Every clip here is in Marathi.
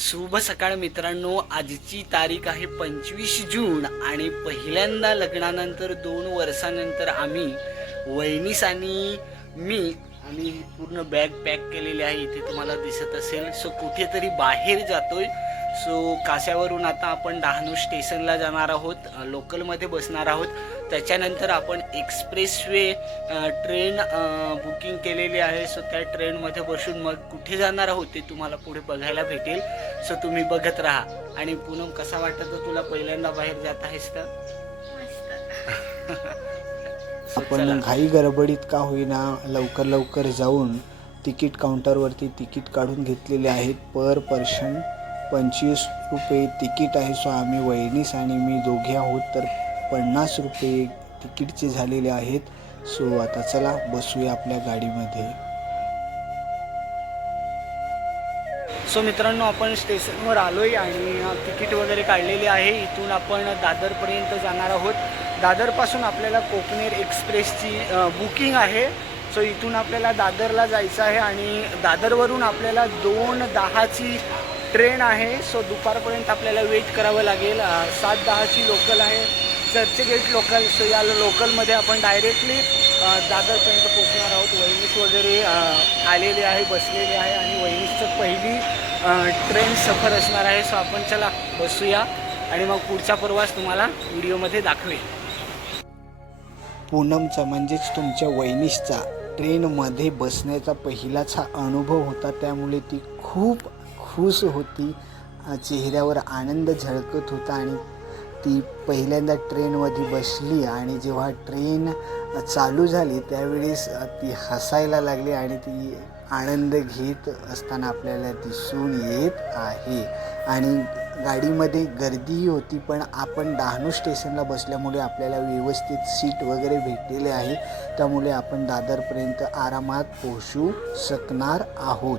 शुभ सकाळ मित्रांनो. आजची तारीख आहे पंचवीस जून आणि पहिल्यांदा लग्नानंतर दोन वर्षानंतर आम्ही वहिनीस आणि मी आम्ही पूर्ण बॅग पॅक केलेली आहे. इथे तुम्हाला दिसत असेल. सो कुठेतरी बाहेर जातोय. सो काश्यावरून आता आपण डहाणू स्टेशनला जाणार आहोत. लोकलमध्ये बसणार आहोत. त्याच्यानंतर आपण एक्सप्रेस वे ट्रेन बुकिंग केलेली आहे. सो त्या ट्रेनमध्ये बसून मग कुठे जाणार आहोत ते तुम्हाला पुढे बघायला भेटेल. सो तुम्ही बघत राहा. आणि पूनम कसा वाटत तुला पहिल्यांदा बाहेर जात आहेस चला. आपण घाई गडबडीत का होईना लवकर लवकर जाऊन तिकीट काउंटरवरती तिकीट काढून घेतलेले आहेत. पर पर्सन पंचवीस रुपये तिकीट आहे. सो आम्ही वहिनीस आणि मी दोघे आहोत. तर पन्नास रुपये तिकीटचे झालेले आहेत. सो आता चला बसूया आपल्या गाडीमध्ये. सो मित्रांनो आपण स्टेशनवर आलोय आणि तिकीट वगैरे काढलेली आहे. इथून आपण दादरपर्यंत जाणार आहोत. दादरपासून आपल्याला कोकणेर एक्सप्रेसची बुकिंग आहे. सो इथून आपल्याला दादरला जायचं आहे आणि दादरवरून आपल्याला दोन दहाची ट्रेन आहे. सो दुपारपर्यंत आपल्याला वेट करावं लागेल. सात दहाची लोकल आहे. चर्चगेट लोकल सो या लोकलमध्ये आपण डायरेक्टली दादरपर्यंत पोहोचणार आहोत. वहिनीस वगैरे आलेली आहे बसलेली आहे आणि वहिनीसचं पहिली ट्रेन सफर असणार आहे. सो आपण चला बसूया आणि मग पुढचा प्रवास तुम्हाला व्हिडिओमध्ये दाखवेल पूनमचा म्हणजेच तुमच्या वहिनीसचा. ट्रेनमध्ये बसण्याचा पहिलाच हा अनुभव होता. त्यामुळे ती खूप खुश होती. चेहऱ्यावर आनंद झळकत होता आणि ती पहिल्यांदा ट्रेनमध्ये बसली आणि जेव्हा ट्रेन चालू झाली त्यावेळेस ती हसायला लागली आणि ती आनंद घेत असताना आपल्याला दिसून येत आहे. आणि गाडीमध्ये गर्दीही होती पण आपण डहाणू स्टेशनला बसल्यामुळे आपल्याला व्यवस्थित सीट वगैरे भेटलेले आहे. त्यामुळे आपण दादरपर्यंत आरामात पोहोचू शकणार आहोत.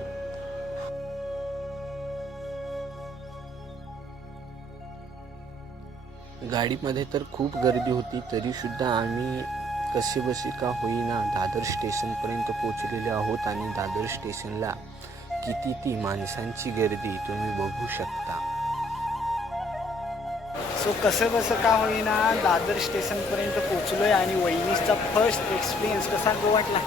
गाडीमध्ये तर खूप गर्दी होती तरीसुद्धा आम्ही कसेबसे का होईना दादर स्टेशनपर्यंत पोचलेले आहोत आणि दादर स्टेशनला किती ती माणसांची गर्दी तुम्ही बघू शकता. सो कसं कसं का होईना दादर स्टेशनपर्यंत पोचलोय आणि वहिनीसचा फर्स्ट एक्सपिरियन्स कसा तो वाटला?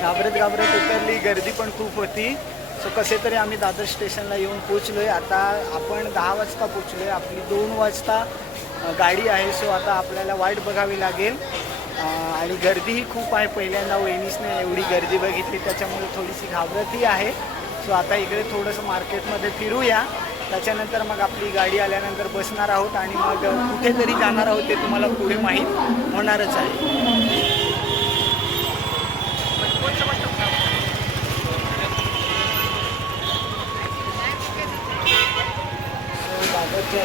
घाबरत घाबरत उतरली. गर्दी पण खूप होती. सो कसे तरी आम्ही दादर स्टेशनला येऊन पोचलोय आता आपण दहा वाजता पोचलोय आपली दोन वाजता गाडी आहे. सो आता आपल्याला वाट बघावी लागेल. आणि गर्दीही खूप आहे. पहिल्यांदा वहिनीसने एवढी गर्दी बघितली. त्याच्यामुळे थोडीशी घाबरतही आहे. सो आता इकडे थोडंसं मार्केटमध्ये फिरूया. त्याच्यानंतर मग आपली गाडी आल्यानंतर बसणार आहोत. आणि मग कुठेतरी जाणार आहोत ते तुम्हाला पुढे माहीत होणारच आहे.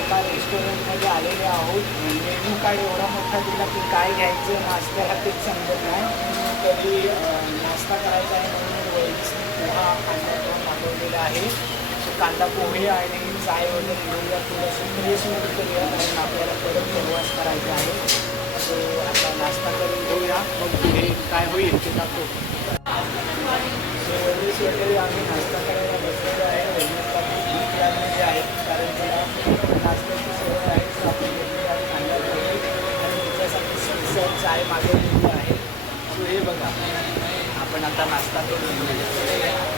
एका रेस्टॉरंटमध्ये आलेले आहोत. म्हणजे मेनू काय एवढा मोठा दिला की काय घ्यायचं नाश्त्याला तेच समजत नाही. कधी नाश्ता करायचा आहे म्हणून वहिनीसने पोहा कांदा पोहा मागवलेला आहे. कांदा पोहे आणि चाय वगैरे घेऊया थोडंसं फ्रेशमध्ये करूया कारण आपल्याला परत प्रवास करायचा आहे. सो आता नाश्ता करून घेऊया. मग पुढे काय होईल ते दाखवू. सो वगैरे आम्ही नाश्ता करायला बसलेलो आहे वहिनीसला खूप भूक लागलेली आहे कारण तिला नाश्त्याची सवय आहे आपण घेतलेली आहे आणि तिच्यासाठी चाय मागवलेली आहे. सो हे बघा आपण आता नाश्ता करून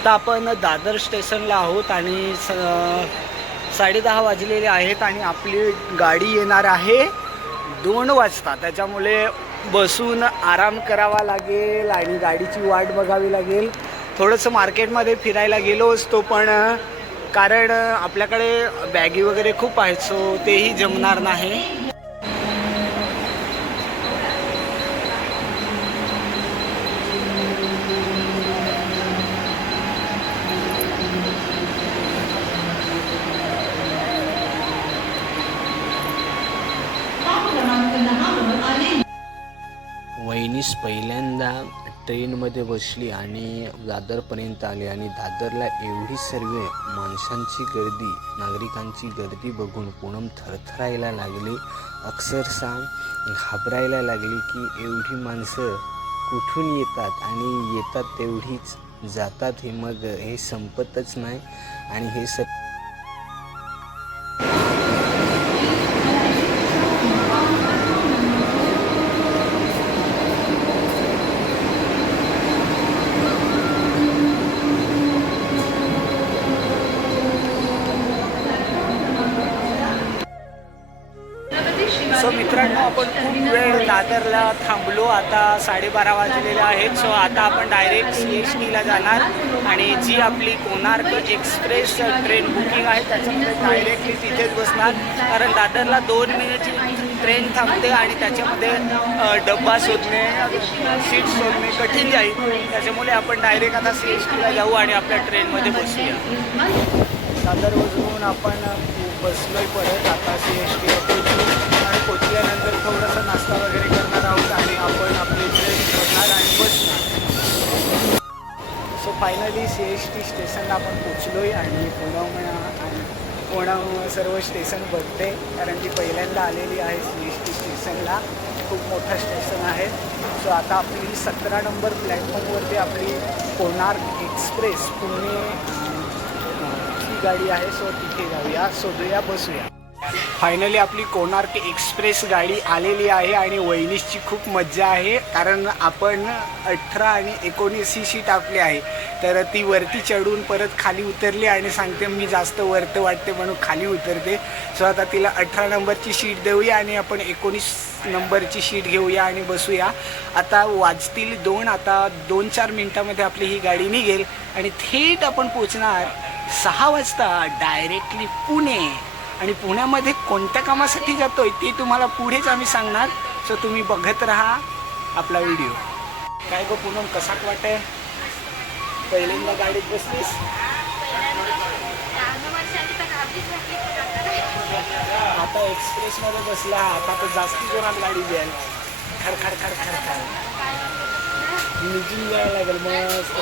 आता आपण दादर स्टेशनला आहोत आणि स साडेदहा वाजलेले आहेत आणि आपली गाडी येणार आहे दोन वाजता. त्याच्यामुळे बसून आराम करावा लागेल आणि गाडीची वाट बघावी लागेल. थोडंसं मार्केटमध्ये फिरायला गेलो असतो पण कारण आपल्याकडे बॅगी वगैरे खूप आहेत सो तेही जमणार नाही. वहिनीस पहिल्यांदा ट्रेनमध्ये बसली आणि दादरपर्यंत आली आणि दादरला एवढी सर्व माणसांची गर्दी नागरिकांची गर्दी बघून पूनम थरथरायला लागली. अक्षरशः घाबरायला लागली की एवढी माणसं कुठून येतात आणि येतात तेवढीच जातात हे मग हे संपतच नाही. आणि हे स आपण खूप वेळ दादरला थांबलो. आता साडेबारा वाजलेले आहेत. सो आता आपण डायरेक्ट सी एस टीला जाणार. आणि जी आपली कोणार्क एक्सप्रेस ट्रेन बुकिंग आहे त्याच्यामध्ये डायरेक्टली तिथेच बसणार. कारण दादरला दोन मिनिटची ट्रेन थांबते आणि त्याच्यामध्ये डब्बा शोधणे सीट शोधणे कठीण जाईल. त्याच्यामुळे आपण डायरेक्ट आता सी एस टीला जाऊ आणि आपल्या ट्रेनमध्ये बसूया. दादर वरून आपण बसलोय परत. आता सी एस टी थोडासा नाश्ता वगैरे करणार आहोत आणि आपण आपली ट्रेन शोधणार आणि बसणार. So finally C S T स्टेशनला आपण पोचलोय आणि पुणं आणि सर्व स्टेशन बघते. कारण ती पहिल्यांदा आलेली आहे सी एस टी स्टेशनला खूप मोठं स्टेशन आहे. सो आता आपली सतरा नंबर प्लॅटफॉर्मवरती आपली कोणार्क एक्सप्रेस पुणे ही गाडी आहे. सो तिथे जाऊया. शोधूया बसूया. फायनली आपली कोणार्क एक्सप्रेस गाडी आलेली आहे आणि वैनिशची खूप मज्जा आहे कारण आपण अठरा आणि एकोणीस ही सीट आपली आहे. तर ती वरती चढून परत खाली उतरली आणि सांगते मी जास्त वरत वाटते म्हणून खाली उतरते. सो आता तिला अठरा नंबरची सीट देऊया आणि आपण एकोणीस नंबरची सीट घेऊया आणि बसूया. आता वाजतील दोन आता दोन चार मिनटामध्ये आपली ही गाडी निघेल आणि थेट आपण पोचणार सहा वाजता डायरेक्टली पुणे. आणि पुण्यामध्ये कोणत्या कामासाठी जातोय ते तुम्हाला पुढेच आम्ही सांगणार. सो तुम्ही बघत राहा आपला व्हिडिओ. काय गो पूनम कसाक वाटय पहिल्यांदा गाडीत बसलीस? आता एक्सप्रेसमध्ये बसला आता तर जास्ती जोरात गाडी द्याल खड खड खड खड खड निघून जायला लागेल मस्त.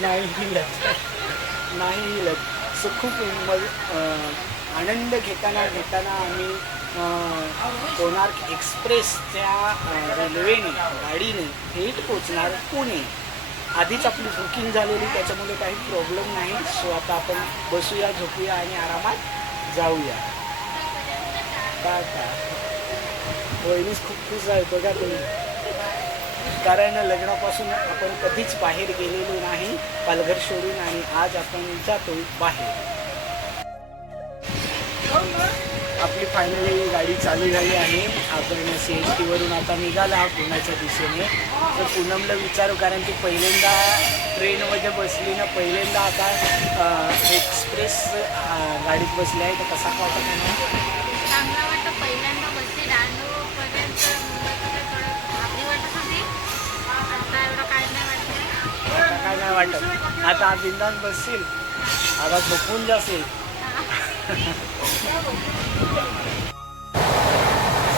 नाही हिलत. नाही हिलत. असं खूप मज आनंद घेताना घेताना आम्ही कोणार्क एक्सप्रेसच्या रेल्वेने गाडीने थेट पोचणार पुणे. आधीच आपली बुकिंग झालेली त्याच्यामुळे काही प्रॉब्लेम नाही. सो आता आपण बसूया झोपूया आणि आरामात जाऊया. काय का वहिनीच खूप खुश आहे. बघा तुम्ही. कारण लग्नापासून आपण कधीच बाहेर गेलेलो नाही पालघर सोडून आणि आज आपण जातो बाहेर. आपली फायनली गाडी चालू झाली आहे. आपण सी एस टीवरून आता निघाला पुण्याच्या दिशेने. तर पूनमला विचारू कारण ती पहिल्यांदा ट्रेनमध्ये बसली ना पहिल्यांदा आता एक्सप्रेस गाडीत बसली आहे. तर कसा का वाटत पहिल्यांदा वाटत. आता बिंदास बसशील. आता झोपून जाशील.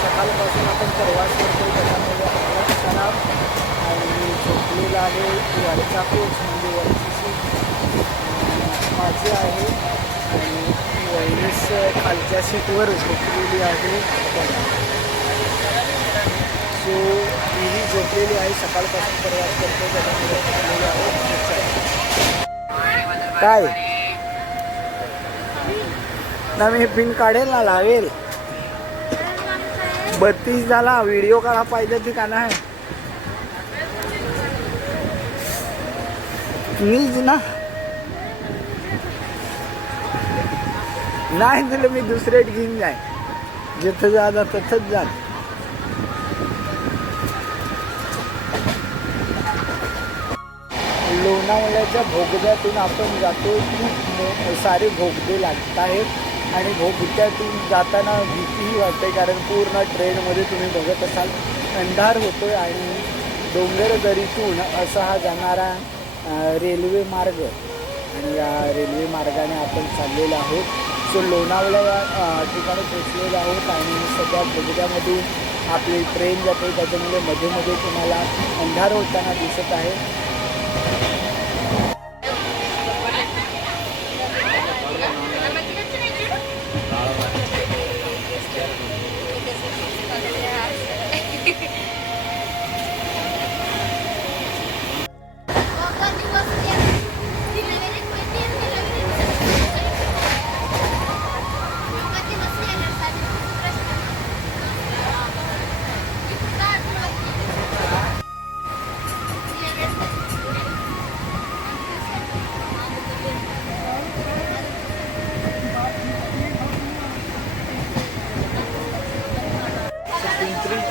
सकाळपासून आपण प्रवास करतो त्याच्यामध्ये आपला खराब आणि झोपलेला आहे. वरचा कोच म्हणजे वरची सीट माझी आहे आणि वहिनीस खालच्या सीटवर झोपलेली आहे. सो मीही झोपलेली आहे. सकाळपासून प्रवास करतो त्याच्यामध्ये झोपलेली आहे. काय? ना मी पिन काढेल ना लावेल. बत्तीस झाला व्हिडिओ काढा पाहिजे ती का नाही? मीच ना. नाही तुला मी दुसरे घेऊन जाय. जिथं जा तथंच जा. लोणावळ्याच्या भोगद्यातून आपण जातो खूप सारे भोगदे लागत आहेत. आणि भोगद्यातून जाताना भीतीही वाटते कारण पूर्ण ट्रेनमध्ये तुम्ही बघत असाल अंधार होतो आहे आणि डोंगरदरीतून असा हा जाणारा रेल्वे मार्ग आणि या रेल्वे मार्गाने आपण चाललेलो आहोत. सो लोणावळा या ठिकाणी पोचलेलो आहोत आणि सध्या भोगद्यामधून आपली ट्रेन जाते. त्याच्यामुळे मध्ये मध्ये तुम्हाला अंधार होताना दिसत आहे.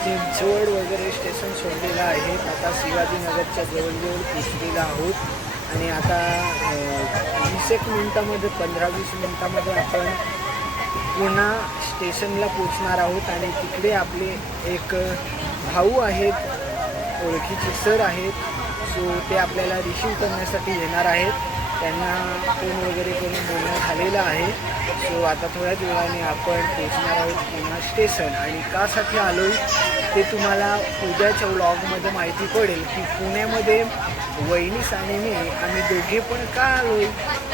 चिंचवड वगैरे स्टेशन सोडलेलं आहे आता शिवाजीनगरच्या जवळजवळ पोचलेला आहोत. आणि आता वीस एक मिनटामध्ये पंधरा वीस मिनटामध्ये आपण पुन्हा स्टेशनला पोचणार आहोत. आणि तिकडे आपले एक भाऊ आहेत ओळखीचे सर आहेत. सो ते आपल्याला रिसीव करण्यासाठी येणार आहेत. त्यांना फोन वगैरे करून बोलणं झालेलं आहे. सो आता थोड्याच वेळाने आपण पोचणार आहोत पुन्हा स्टेशन आणि कासाठी आलो ते तुम्हाला उद्याच्या व्लॉगमध्ये माहिती पडेल की पुण्यामध्ये वहिनीस आणि मी आम्ही दोघे पण का आलो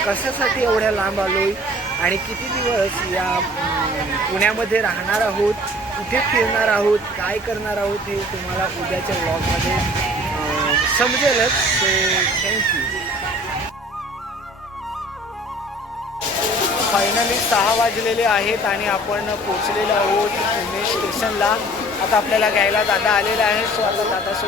कशासाठी एवढ्या लांब आलो आणि किती दिवस या पुण्यामध्ये राहणार आहोत? कुठे फिरणार आहोत? काय करणार आहोत? हे तुम्हाला उद्याच्या व्लॉगमध्ये समजेलच. सो थँक्यू फायनली सहा वाजलेले आहेत आणि आपण पोचलेलो आहोत पुणे स्टेशनला. आता आपल्याला घ्यायला दादा आलेला आहे सो आता दादासोबत